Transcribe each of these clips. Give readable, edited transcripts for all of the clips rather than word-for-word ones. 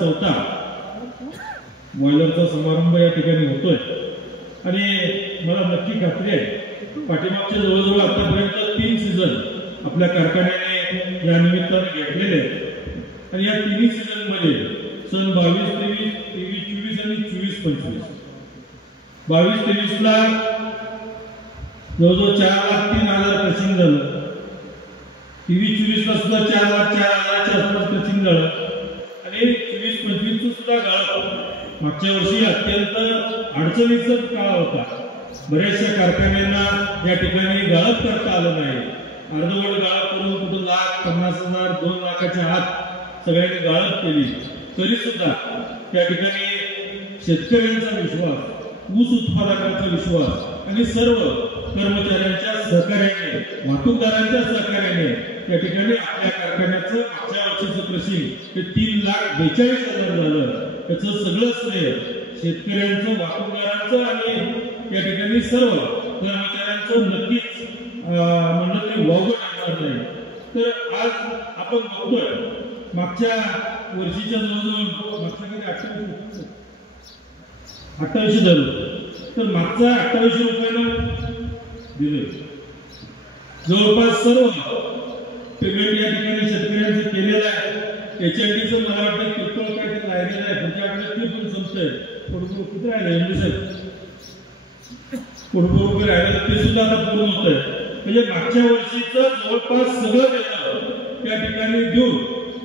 चौथा बॉयलरचा समारंभ या ठिकाणी होतोय आणि मला नक्की खात्री आहे पाठीमागच्या जवळजवळ आतापर्यंत 3 सीझन आपल्या कारखान्याने या निमित्ताने घेतलेले आहेत आणि या 3 सीझन मध्ये सन 22-23, 23-24 आणि 24-25 22-23 ला जवळजवळ 4,03,000 क्रशिंग झालं. 23-24 ला सुद्धा 4,04,000च्या आसपास क्रशिंग झालं आणि 24-25 सुद्धा गाळप. मागच्या वर्षी अत्यंत अडचणीचा काळ होता. बऱ्याचशा कारखान्यांना या ठिकाणी गाळप करता आलं नाही. अर्धवट गाळप करून कुठं 1,50,000 2 लाखाच्या आत सगळ्यांनी गाळप केली. तरी सुद्धा त्या ठिकाणी शेतकऱ्यांचा विश्वास, ऊस उत्पादकांचा विश्वास आणि सर्व कर्मचाऱ्यांच्या सहकार्याने, वाहतूकदारांच्या सहकार्याने त्या ठिकाणी आपल्या कारखान्याचं मागच्या वर्षीचं क्रशिंग हे 3,42,000 झालं. त्याचं सगळं श्रेय शेतकऱ्यांचं, वाहतूकदारांचं आणि या ठिकाणी सर्व कर्मचाऱ्यांचं नक्कीच म्हणलं तरी वावगं टाकणार नाही. तर आज आपण बघतोय मागच्या वर्षीच्या जवळजवळ मागच्या कधी 28 झालं तर मागचा 28 रुपयानं दिले. जवळपास सर्व पेमेंट या ठिकाणी शेतकऱ्यांचं केलेलं आहे. HIDचं मला वाटतं किरकोळ काहीतरी राहिलेलं आहे. पुढच्या आठवड्यात ते पण संपतंय. किती राहिले एमडी साहेब? कोटी राहिले ते सुद्धा आता पूर्ण होत आहे. म्हणजे मागच्या वर्षीचं जवळपास सगळं देणं त्या ठिकाणी देऊन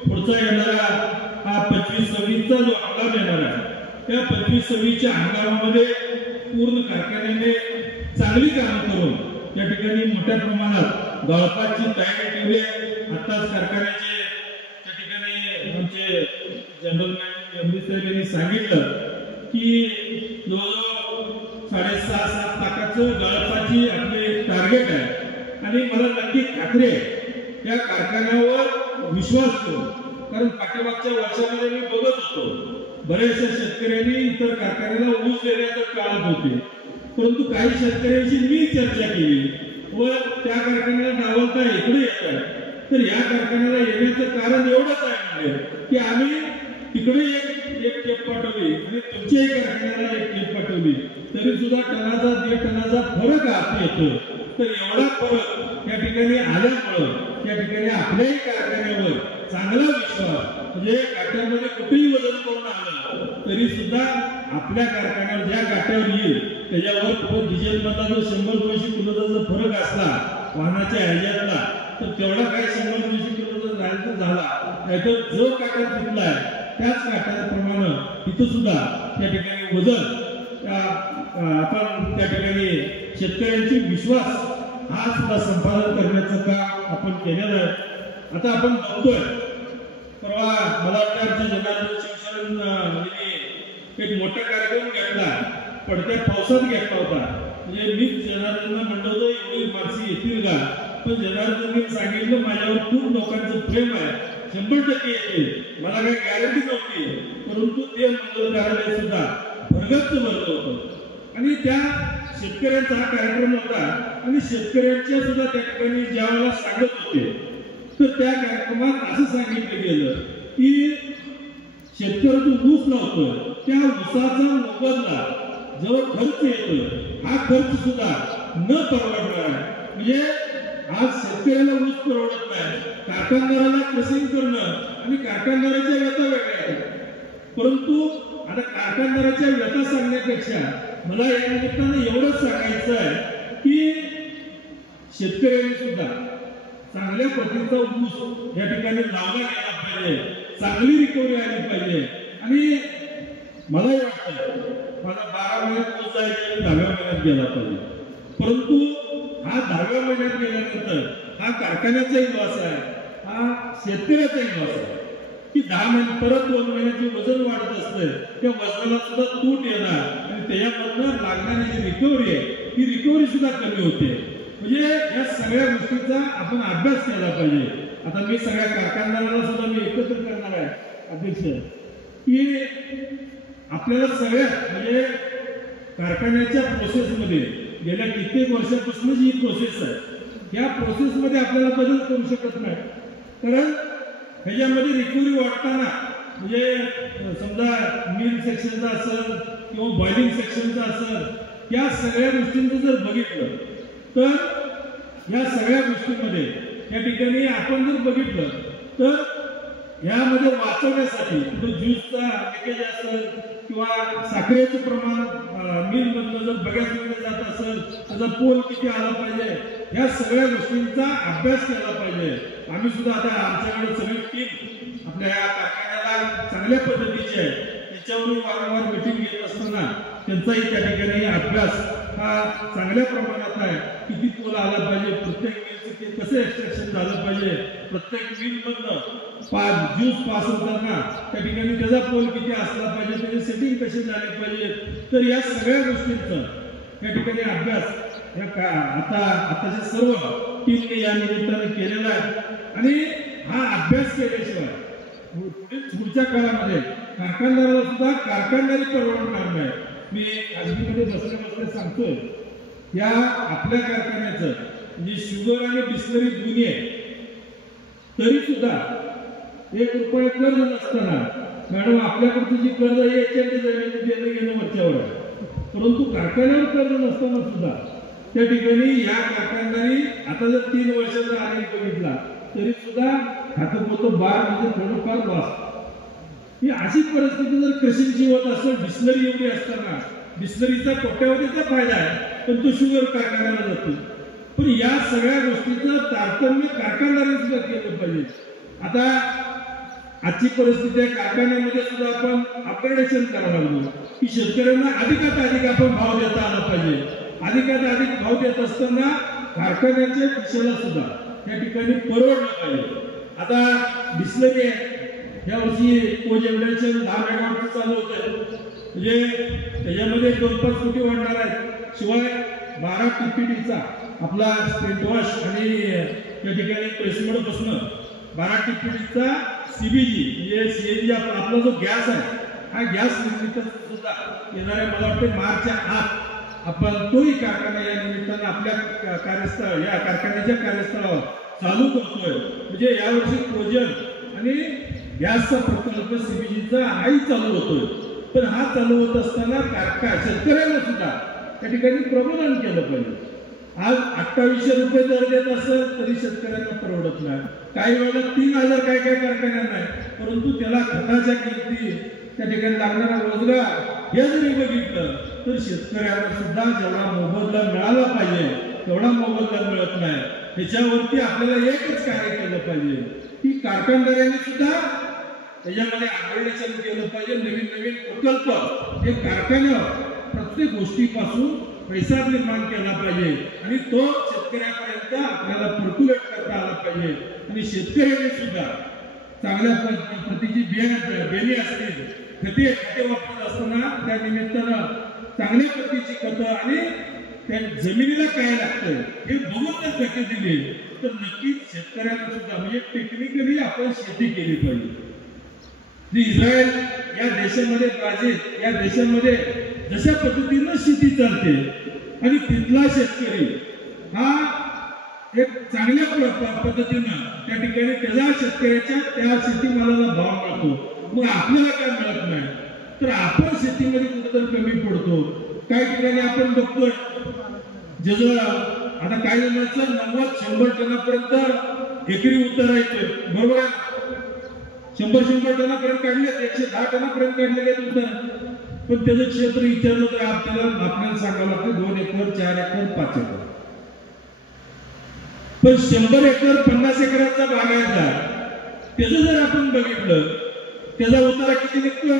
पुढचा येणारा हा 25-26चा जो हंगाम येणार आहे त्या 25-26च्या हंगामामध्ये पूर्ण कारखान्याने चांगली कामं करून त्या ठिकाणी मोठ्या प्रमाणात गाळपाची तयारी ठेवली आहे. आताच कारखान्याचे त्या ठिकाणी आमचे जनरल मॅनेजर एमडी साहेब यांनी सांगितलं की जवळजवळ 6.5-7 लाखाचं गाळपाची आपले टार्गेट आहे आणि मला नक्की खात्री आहे या कारखान्यावर विश्वास ठेवून. कारण पाठीमागच्या वर्षामध्ये मी बघत होतो बऱ्याचशा शेतकऱ्यांनी इतर कारखान्याला ऊस देण्याचं टाळत होते, परंतु काही शेतकऱ्यांशी मी चर्चा केली व त्या कारखान्याला डावलता इकडे येत आहे. तर या कारखान्याला येण्याचं कारण एवढंच आहे म्हणजे की आम्ही तिकडे एक टेप पाठवली आणि तुमच्याही कारखान्याला एक टेप पाठवली तरी सुद्धा टनाचा 1.5 टनाचा फरक आत येतो. तर एवढा फरक या ठिकाणी आल्यामुळं त्या ठिकाणी आपल्याही कारखान्यावर चांगला विश्वास म्हणजे काट्यामध्ये कुठेही वजन करून आलं तरी सुद्धा आपल्या कारखान्यावर ज्या काट्यावर येईल त्याच्यावर डिझेल मधला जो 100-200 किलोचा जर फरक असला वाहनाच्या ह्याच्यातला तर तेवढा काही 100-200 किलोचा राहायचा झाला नाहीतर जो काटा तिथला आहे त्याच काट्याप्रमाणे तिथं सुद्धा त्या ठिकाणी वजन आपण त्या ठिकाणी शेतकऱ्यांची विश्वास हा सुद्धा संपादन करण्याचं काम आपण केलेलं आहे. आता आपण बघतोय परवा मला वाटतं जनार्दन शिवशरण यांनी एक मोठा कार्यक्रम घेतला, पडत्या पावसात घेतला होता. म्हणजे मी जनार्दनला म्हणलं होतं एवढी माणसं येतील का, पण जनार्दनने सांगितलं माझ्यावर खूप लोकांचं प्रेम आहे, 100% येतील. मला काही गॅरंटी नव्हती, परंतु ते मंगल कार्यालय सुद्धा भरगच्च भरलं होतं आणि त्या शेतकऱ्यांचा हा कार्यक्रम होता आणि शेतकऱ्यांच्या सुद्धा त्या ठिकाणी ज्या वेळेला सांगत होते तर त्या कार्यक्रमात असं सांगितलं गेलं की शेतकरी जो ऊस लावतोय त्या ऊसाचा मोबदला जो खर्च येतोय हा खर्च सुद्धा न परवडणार आहे. म्हणजे आज शेतकऱ्याला ऊस परवडत नाही, कारखानदाराला क्रशिंग करणं आणि कारखानदाराच्या व्यथा वेगळ्या आहेत. परंतु आता कारखानदाराच्या व्यथा सांगण्यापेक्षा मला या निमित्तानं एवढंच सांगायचं आहे की शेतकऱ्यांनी सुद्धा चांगल्या प्रतीचा ऊस या ठिकाणी लावला गेला पाहिजे, चांगली रिकव्हरी आली पाहिजे. आणि मलाही वाटतं माझा 12 महिन्यात ऊस जायचा 10व्या महिन्यात गेला पाहिजे, परंतु हा 10व्या महिन्यात गेल्यानंतर हा कारखान्याचाही लॉस आहे, हा शेतकऱ्याचाही लॉस आहे की 10 महिने परत 2 महिन्याची वजन वाढत असते त्या वजनाला सुद्धा तूट येणार आणि त्याच्यामधनं लागणारी जी रिकव्हरी आहे ही रिकव्हरी सुद्धा कमी होते. म्हणजे या सगळ्या गोष्टीचा आपण अभ्यास केला पाहिजे. आता मी सगळ्या कारखानदारांना सुद्धा मी एकत्र करणार आहे अध्यक्ष की आपल्याला सगळ्या म्हणजे कारखान्याच्या प्रोसेसमध्ये गेल्या कित्येक वर्षापासून जी प्रोसेस आहे या प्रोसेसमध्ये आपल्याला बदल करू शकत नाही. कारण ह्याच्यामध्ये रिकव्हरी वाढताना म्हणजे समजा मिल्क सेक्शनचा असेल किंवा बॉइलिंग सेक्शनचा असेल, या सगळ्या गोष्टींचं जर बघितलं तर या सगळ्या गोष्टींमध्ये या ठिकाणी आपण जर बघितलं तर यामध्ये वाचवण्यासाठी कुठं ज्यूसचा लिकेज असेल किंवा साखरेचं प्रमाण मिलमधलं जर बघायला जात असेल त्याचा पोल किती आला पाहिजे, या सगळ्या गोष्टींचा अभ्यास केला पाहिजे. आम्ही सुद्धा आता आमच्याकडे सगळी टीम आपल्या या कारखान्याला चांगल्या पद्धतीची आहे, त्याच्यावरून वारंवार मिटिंग घेत असताना त्यांचाही त्या ठिकाणी अभ्यास हा चांगल्या प्रमाणात आहे. किती पोल आला पाहिजे, प्रत्येक मिलचं कसं एक्सट्रॅक्शन झालं पाहिजे, प्रत्येक मिलमधनं ज्यूस पास होताना त्या ठिकाणी त्याचा पोल किती असला पाहिजे, त्याची सेटिंग कशी झाली पाहिजे. तर या सगळ्या गोष्टींचा त्या ठिकाणी अभ्यास आताच्या सर्व टीमने या निमित्ताने केलेला आहे. आणि हा अभ्यास केल्याशिवाय पुढच्या काळामध्ये कारखानदाराला सुद्धा कारखानदारी परवडणार नाही. मी खाजगीमध्ये बसल्या सांगतोय, या आपल्या कारखान्याचं म्हणजे शुगर आणि डिस्लरी दोन्ही आहे, तरी सुद्धा 1 रुपया कर्ज नसताना मॅडम आपल्याकडचं जी कर्ज आहे याच्यामध्ये जमिनी देणं घेणं वरच्यावर आहे, परंतु कारखान्यावर कर्ज नसताना सुद्धा त्या ठिकाणी या कारखानदारी आता जर 3 वर्षाचा आलेख बघितला तरी सुद्धा खातं बार म्हणजे थोडंफार वाचतं. ही अशी परिस्थिती जर कृषींची होत असेल, डिस्लरी एवढी असताना डिस्लरीचा कोट्यावधीचा फायदा आहे पण तो शुगर कारखान्याला जातो. पण या सगळ्या गोष्टीचं तारतम्य कारखानदारांनी सुद्धा केलं पाहिजे. आता आजची परिस्थिती आहे, कारखान्यामध्ये सुद्धा आपण अपग्रेडेशन करावं लागलो की शेतकऱ्यांना अधिकात अधिक आपण भाव देता आला पाहिजे. अधिकात अधिक भाव देत असताना कारखान्याच्या खिशाला सुद्धा त्या ठिकाणी परवडलं पाहिजे. आता डिस्लरी आहे, यावर्षी कोजनरेशन 10 मेगावॉटचं चालू होत आहे, म्हणजे त्याच्यामध्ये 2-5 कोटी वाढणार आहेत. शिवाय 12 TPDचा आपला स्प्रिंट वॉश आणि त्या ठिकाणी प्रेसमोड बसणं 12 TPDचा CBG म्हणजे CNG आपला जो गॅस आहे, हा गॅस निर्मिती सुद्धा येणाऱ्या मला वाटतं मार्चच्या आत आपण तोही कारखाना या निमित्तानं आपल्या कार्यस्थळ या कारखान्याच्या कार्यस्थळावर चालू करतोय. म्हणजे यावर्षी कोजन आणि गॅसचा प्रकल्प CBGचा हाही चालू होतोय. पण हा चालू होत असताना शेतकऱ्यांना सुद्धा त्या ठिकाणी प्रबोधन केलं पाहिजे. आज 2800 रुपये दर देत असेल तरी शेतकऱ्यांना परवडत नाही. काही वेळेला 3000 काय कारखान्यांना नाही, परंतु त्याला खताच्या किमती त्या ठिकाणी लागणारा रोजगार हे जरी बघितलं तर शेतकऱ्यांना सुद्धा जेवढा मोबदला मिळाला पाहिजे तेवढा मोबदला मिळत नाही. त्याच्यावरती आपल्याला एकच कार्य केलं पाहिजे की कारखानदारांनी सुद्धा त्याच्यामध्ये अपग्रेडेशन केलं पाहिजे. नवीन प्रकल्प हे कारखान्यावर प्रत्येक गोष्टीपासून पैसा निर्माण केला पाहिजे आणि तो शेतकऱ्यापर्यंत आपल्याला पर्क्युलेट करता आला पाहिजे. आणि शेतकऱ्यांनी सुद्धा चांगल्या प्रतीची बेणी असतील, खते वापरत असताना त्या निमित्तानं चांगल्या प्रतीची खतं आणि त्या जमिनीला काय लागतंय हे बघून जर खते दिली तर नक्कीच शेतकऱ्यांना सुद्धा म्हणजे टेक्निकली आपण शेती केली पाहिजे. इस्रायल या देशामध्ये, ब्राझील या देशामध्ये जशा पद्धतीनं शेती चालते आणि तिथला शेतकरी हा एक चांगल्या पद्धतीनं त्या ठिकाणी त्याला शेतकऱ्याच्या त्या शेतीमालाला भाव मिळतो. मग आपल्याला काय मिळत नाही तर आपण शेतीमध्ये कुठेतरी कमी पडतो. काही ठिकाणी आपण बघतोय जसं आता काही जणांचं 90-100 टनापर्यंत एकरी उतारा येतोय, बरोबर आहे. 100 टनापर्यंत काढले, 110 टनापर्यंत काढलेले आहेत उतारा. पण त्याचं क्षेत्र विचारलं तर आपल्याला सांगावं लागतं 2 एकर, 4 एकर, 5 एकर. पण 100 एकर 50 एकराचा बागायतदार त्याचं जर आपण बघितलं त्याचा उतारा किती निघतो?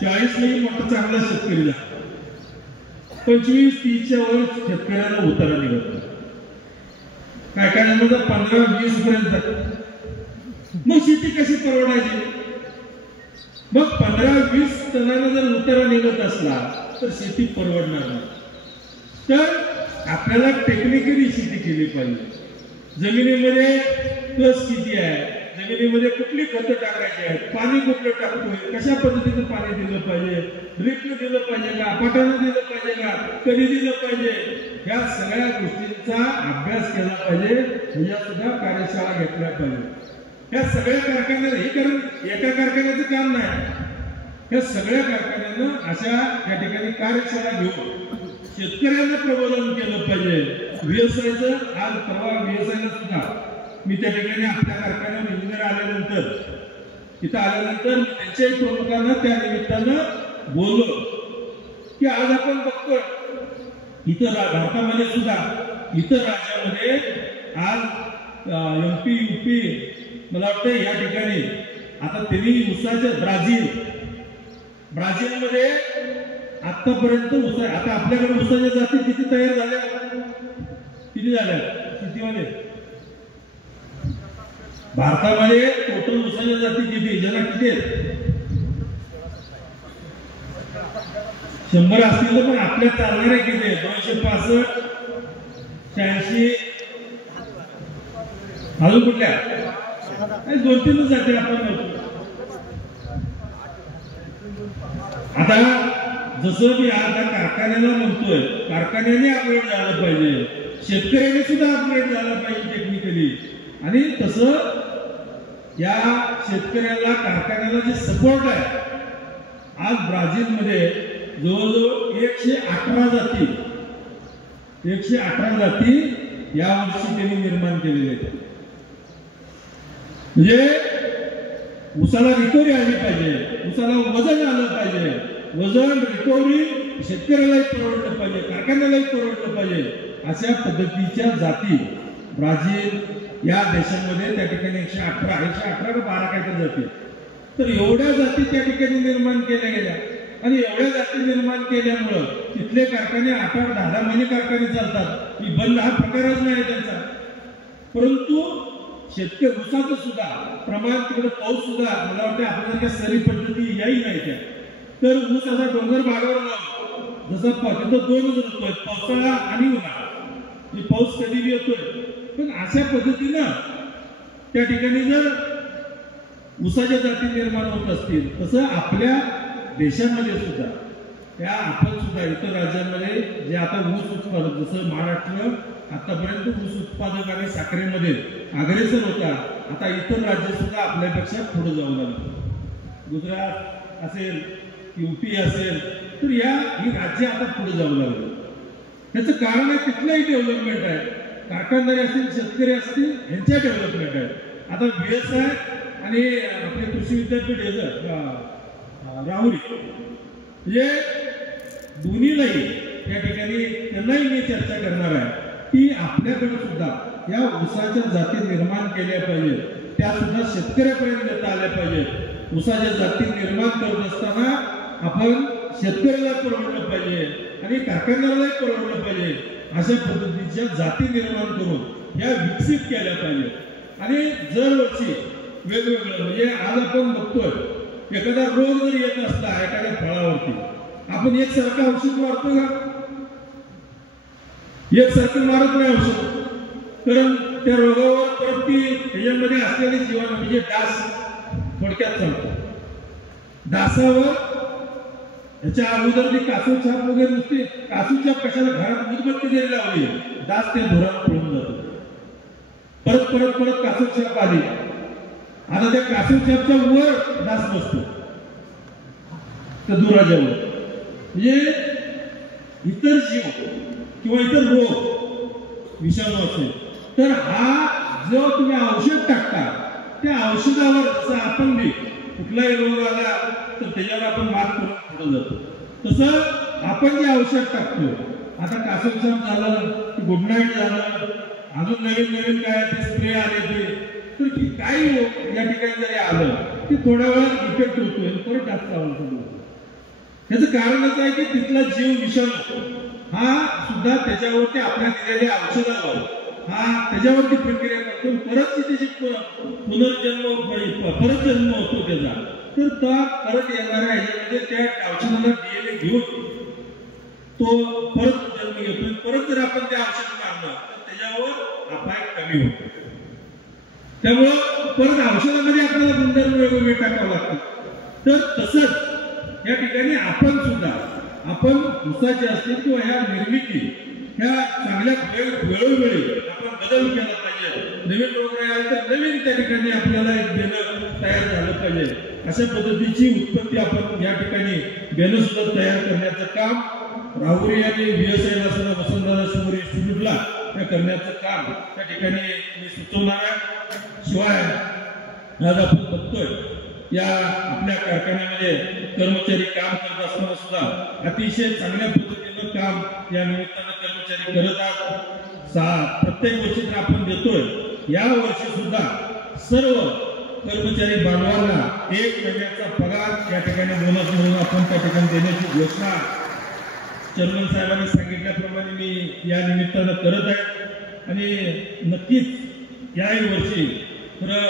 40 नाही मोठा चांगला शेतकरी झाला, 25-30च्या वर शेतकऱ्याला उतारा निघतो. काय काय 15-20 पर्यंत. मग शेती कशी परवडायची? मग 15-20 टनाला जर उतारा निघत असला तर शेती परवडणार नाही. तर आपल्याला टेक्निकली शेती केली पाहिजे. जमिनीमध्ये कस किती आहे, जमिनीमध्ये कुठली खतं टाकायची आहेत, पाणी कुठलं टाकतोय, कशा पद्धतीचं पाणी दिलं पाहिजे, ड्रिपनं दिलं पाहिजे का, पाटानं दिलं पाहिजे का, कधी दिलं पाहिजे, ह्या सगळ्या गोष्टींचा अभ्यास केला पाहिजे. ह्या सुद्धा कार्यशाळा घेतल्या पाहिजे. ह्या सगळ्या कारखान्याला हे करून एका कारखान्याचं काम नाही, ह्या सगळ्या कारखान्यांना अशा या ठिकाणी कार्यशाळा घेऊन शेतकऱ्यांना प्रबोधन केलं पाहिजे. व्यवसायाचं आज प्रवाह व्यवसायाला सुद्धा मी त्या ठिकाणी आपल्या कारखान्यावर इंजिनियर आल्यानंतर तिथं आल्यानंतर त्यांच्याही प्रमुखांना त्या निमित्तानं बोललो की आज आपण बघतो इतर भारतामध्ये सुद्धा इतर राज्यामध्ये आज MP UP मला वाटतं या ठिकाणी आता त्यांनी उसाच्या ब्राझीलमध्ये आतापर्यंत ऊस आहे. आता आपल्याकडे ऊसाच्या जाती किती तयार झाल्या, किती झाल्या शेतीमध्ये? भारतामध्ये टोटल ऊसाच्या जाती किती जरा किती आहेत? 100 असतील तर पण आपल्या चालणारे किती आहेत? 265 86 अजून कुठल्या 2-3 जाती आपण. आता जसं मी आता कारखान्याला म्हणतोय, कारखान्याने अपग्रेड झालं पाहिजे, शेतकऱ्याने सुद्धा अपग्रेड झाला पाहिजे टेक्निकली. आणि तसं या शेतकऱ्याला कारखान्याला जे सपोर्ट आहे, आज ब्राझीलमध्ये जवळजवळ 118 जाती या वर्षी त्यांनी निर्माण केलेले आहेत. म्हणजे उसाला रिकव्हरी आली पाहिजे, उसाला वजन आलं पाहिजे, वजन रिकव्हरी शेतकऱ्यालाही परवडलं पाहिजे, कारखान्यालाही परवडलं पाहिजे. अशा पद्धतीच्या जाती ब्राझील या देशामध्ये त्या ठिकाणी 118 का 12 काहीतरी जाती, तर एवढ्या जाती त्या ठिकाणी निर्माण केल्या गेल्या. आणि एवढ्या जाती निर्माण केल्यामुळं तिथले कारखाने 8-10 महिने कारखाने चालतात. ही बंद हा प्रकारच नाही त्यांचा. परंतु शेतकरी ऊसाचं सुद्धा प्रमाण तिकडे पाऊस सुद्धा मला वाटतं आपल्याला सरी पद्धती याही नाही त्या. तर ऊस असा डोंगर भागावर लावतो, जसा तिथं 2 ऋतू आहेत, पावसाळा आणि उन्हाळा. पाऊस कधीही येतोय, पण अशा पद्धतीनं त्या ठिकाणी जर ऊसाच्या जाती निर्माण होत असतील, तसं आपल्या देशामध्ये सुद्धा त्या आपण सुद्धा इतर राज्यांमध्ये जे आता ऊस उत्पादक, जसं महाराष्ट्र आतापर्यंत ऊस उत्पादक आणि साखरेमध्ये अग्रेसर होता, आता इतर राज्य सुद्धा आपल्यापेक्षा पुढे जाऊ लागले. गुजरात असेल, UP असेल, तर ही राज्य आता पुढे जाऊ लागले. त्याचं कारण आहे तिथलंही डेव्हलपमेंट आहे, कारखानदारी असतील, शेतकरी असतील, यांच्या डेव्हलपमेंट आहे. आता व्यवसाय आणि आपले कृषी विद्यापीठ राहुरी म्हणजे दोन्हीलाही या ठिकाणी त्यांनाही मी चर्चा करणार आहे की आपल्याकडे सुद्धा या ऊसाच्या जाती निर्माण केल्या पाहिजे, त्या सुद्धा शेतकऱ्यापर्यंत देता आल्या पाहिजेत. ऊसाच्या जाती निर्माण करत असताना आपण शेतकऱ्याला परवडलं पाहिजे आणि कारखानदारालाही परवडलं पाहिजे. अशा पद्धतीच्या जाती निर्माण करून या विकसित केल्या पाहिजेत. आणि दरवर्षी वेगवेगळं म्हणजे आज आपण बघतोय एखादा रोग जर येत असला एखाद्या फळावरती, आपण एकसारखं औषध मारतो का? एकसारखं मारत नाही औषध, कारण त्या रोगावर परत ती त्याच्यामध्ये असलेली जीवाणू म्हणजे डास थोडक्यात सांगतो. डासावर याच्या अगोदर ती कासूछाप वगैरे नुसती कासूछाप कशाला घरात उदबत्ती जरी लावली, डास त्या धुरात पळून जातो. परत परत परत कासूछाप आली, आता त्या कासूछापच्या वर डास बसतो त्या धुराच्या वर. म्हणजे इतर जीव किंवा इतर रोग विषाणू असेल तर हा जो तुम्ही औषध टाकता त्या औषधावर, जसं आपण बी कुठलाही रोग आला तर त्याच्यावर आपण मात करून पुढे जातो, तसं आपण जे औषध टाकतो, आता कासूछाप झालं, गुड नाईट झालं, अजून नवीन नवीन काय ते स्प्रे आले ते, तर काही या ठिकाणी जरी आलं की थोड्या वेळात इफेक्ट होतोय, परत जास्त औषध होतो. याचं कारणच आहे की तिथला जीव विषाणू हा सुद्धा त्याच्यावरती आपल्या दिलेल्या औषधावर हा त्याच्यावरती प्रक्रिया करतो, परत त्याची परत जन्म होतो त्याचा. तर त्या परत येणाऱ्या ह्याच्यामध्ये त्या औषधाला DNA घेऊन तो परत जन्म घेतो. परत जर आपण त्या औषध मारलं तर त्याच्यावर अपाय कमी होतो. त्यामुळं परत औषधामध्ये आपल्याला गुणधर्म वेगवेगळे टाकावं लागतात. तर तसंच या ठिकाणी आपण सुद्धा आपण ऊसाचे असतील किंवा ह्या निर्मिती ह्या चांगल्या वेळोवेळी आपण बदल केला पाहिजे. नवीन रोगराई आली तर नवीन त्या ठिकाणी आपल्याला एक बेनं तयार झालं पाहिजे. अशा पद्धतीची उत्पत्ती आपण या ठिकाणी बेनं सुद्धा तयार करण्याचं काम राहुरी आणि VSI ला वसंतदादा समोर इन्स्टिट्यूटला करण्याचं काम त्या ठिकाणी मी सुचवणार आहे. शिवाय आज आपण बघतोय या आपल्या कारखान्यामध्ये कर्मचारी काम करत असताना सुद्धा अतिशय चांगल्या पद्धतीनं काम या निमित्तानं कर्मचारी करत आहेत. प्रत्येक वर्षी तर आपण देतोय, या वर्षी सुद्धा सर्व कर्मचारी बांधवांना 1 महिन्याचा पगार या ठिकाणी बोनस म्हणून आपण त्या ठिकाणी देण्याची घोषणा चेअरमन साहेबांनी सांगितल्याप्रमाणे मी या निमित्तानं करत आहे. आणि नक्कीच याही वर्षी खरं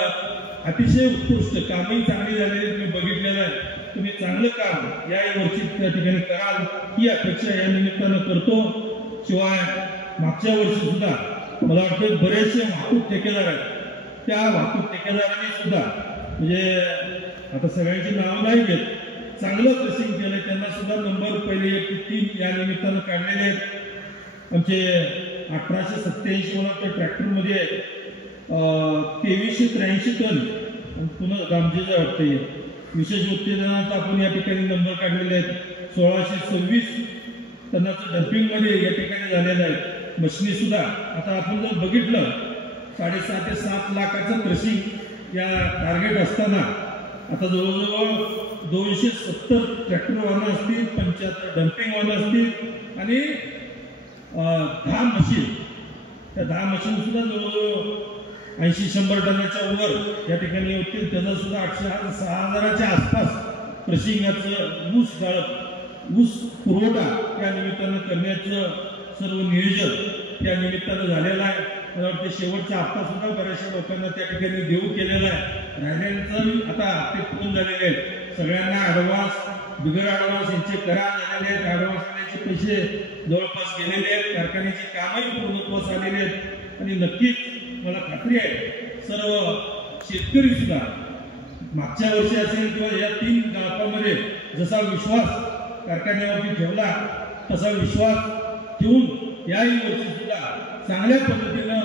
अतिशय उत्कृष्ट कामही चांगली झालेली तुम्ही बघितलेलं आहे. तुम्ही चांगलं काम याही वर्षी त्या ठिकाणी कराल ही अपेक्षा या निमित्तानं करतो. शिवाय मागच्या वर्षी सुद्धा मला वाटतं बरेचसे वाहतूक ठेकेदार आहेत. त्या वाहतूक ठेकेदारांनी सुद्धा म्हणजे आता सगळ्यांची नावं नाही घेत, चांगलं क्रशिंग केलं. त्यांना सुद्धा नंबर पहिले 1 ते 3 या निमित्तानं काढलेले आहेत. आमचे 1887 मला ट्रॅक्टरमध्ये 2383 टन पुन्हा गामजेचं वाटतं विशेष उत्तेजनाचा आपण या ठिकाणी नंबर काढलेले आहेत. 1626 टनाचं डम्पिंगमध्ये या ठिकाणी झालेलं आहे. मशिनी सुद्धा आता आपण जर बघितलं 6.5 ते 7 लाखाचं क्रशिंग या टार्गेट असताना आता जवळजवळ 270 ट्रॅक्टर वाहनं असतील, 75 डम्पिंग वाहनं असतील आणि 10 मशीन. त्या 10 मशीन सुद्धा जवळजवळ 80-100 टनाच्या वर या ठिकाणी होतील. त्याचा सुद्धा 8,000-6,000च्या आसपास क्रशिंगाचं ऊस पुरवठा या निमित्तानं करण्याचं सर्व नियोजन या निमित्तानं झालेलं आहे. मला वाटतं शेवटचा हप्ता सुद्धा बऱ्याचशा लोकांना त्या ठिकाणी देऊ केलेला आहे. राहिल्यांचं आता हप्ते पूर्ण झालेले आहेत. सगळ्यांना ॲडव्हान्स बिगर ॲडव्हान्स यांचे करार झालेले आहेत. ॲडव्हान्स आल्याचे पैसे जवळपास गेलेले आहेत. कारखान्याची कामही पूर्णत्वास आलेली आहेत. आणि नक्कीच मला खात्री आहे सर्व शेतकरी सुद्धा मागच्या वर्षी असेल किंवा या 3 गावामध्ये जसा विश्वास कारखान्यावरती ठेवला तसा विश्वास ठेवून याही वर्षी सुद्धा चांगल्या पद्धतीनं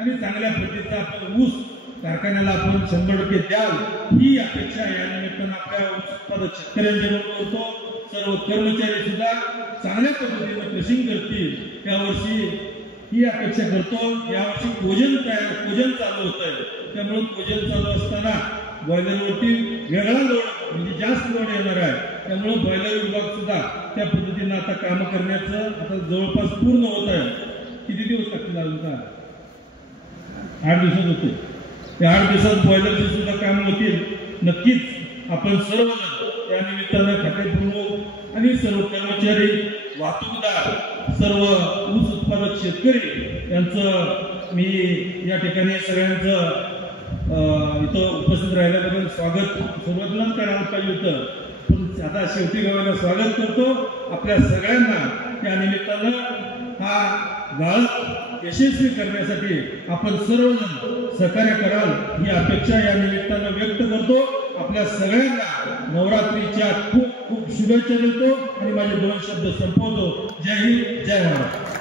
आणि चांगल्या पद्धतीचा आपण ऊस कारखान्याला आपण 100% द्याल ही अपेक्षा या निमित्तानं आपल्या ऊस उत्पादक शेतकऱ्यांच्याकडून करतो. सर्व कर्मचारी सुद्धा चांगल्या पद्धतीनं क्रशिंग करतील यावर्षी ही अपेक्षा करतो. यावर्षी कोजन चालू होत आहे. त्यामुळे कोजन चालू असताना बॉयलरवरती वेगळा लोड म्हणजे जास्त लोड येणार आहे. त्यामुळे बॉयलर विभाग सुद्धा त्या पद्धतीनं आता काम करण्याचं आता जवळपास पूर्ण होत आहे. किती दिवस लागतील अजून का? 8 दिवसात होते. त्या 8 दिवसात बॉयलरची सुद्धा काम होतील. नक्कीच आपण सर्वजण या निमित्तानं खातेपूर्वक आणि सर्व कर्मचारी, वाहतूकदार, सर्व ऊस उत्पादक शेतकरी यांचं मी या ठिकाणी सगळ्यांचं इथं उपस्थित राहिल्याबद्दल स्वागत सुरुवातीलाच करायला पाहिजे होतं, पण आता शेवटी गावाला स्वागत करतो. आपल्या सगळ्यांना या निमित्तानं हा गाळप यशस्वी करण्यासाठी आपण सर्वजण सहकार्य कराल ही अपेक्षा या निमित्तानं व्यक्त करतो. आपल्या सगळ्यांना नवरात्रीच्या खूप खूप शुभेच्छा देतो आणि माझे 2 शब्द संपवतो. जय हिंद, जय महाराष्ट्र.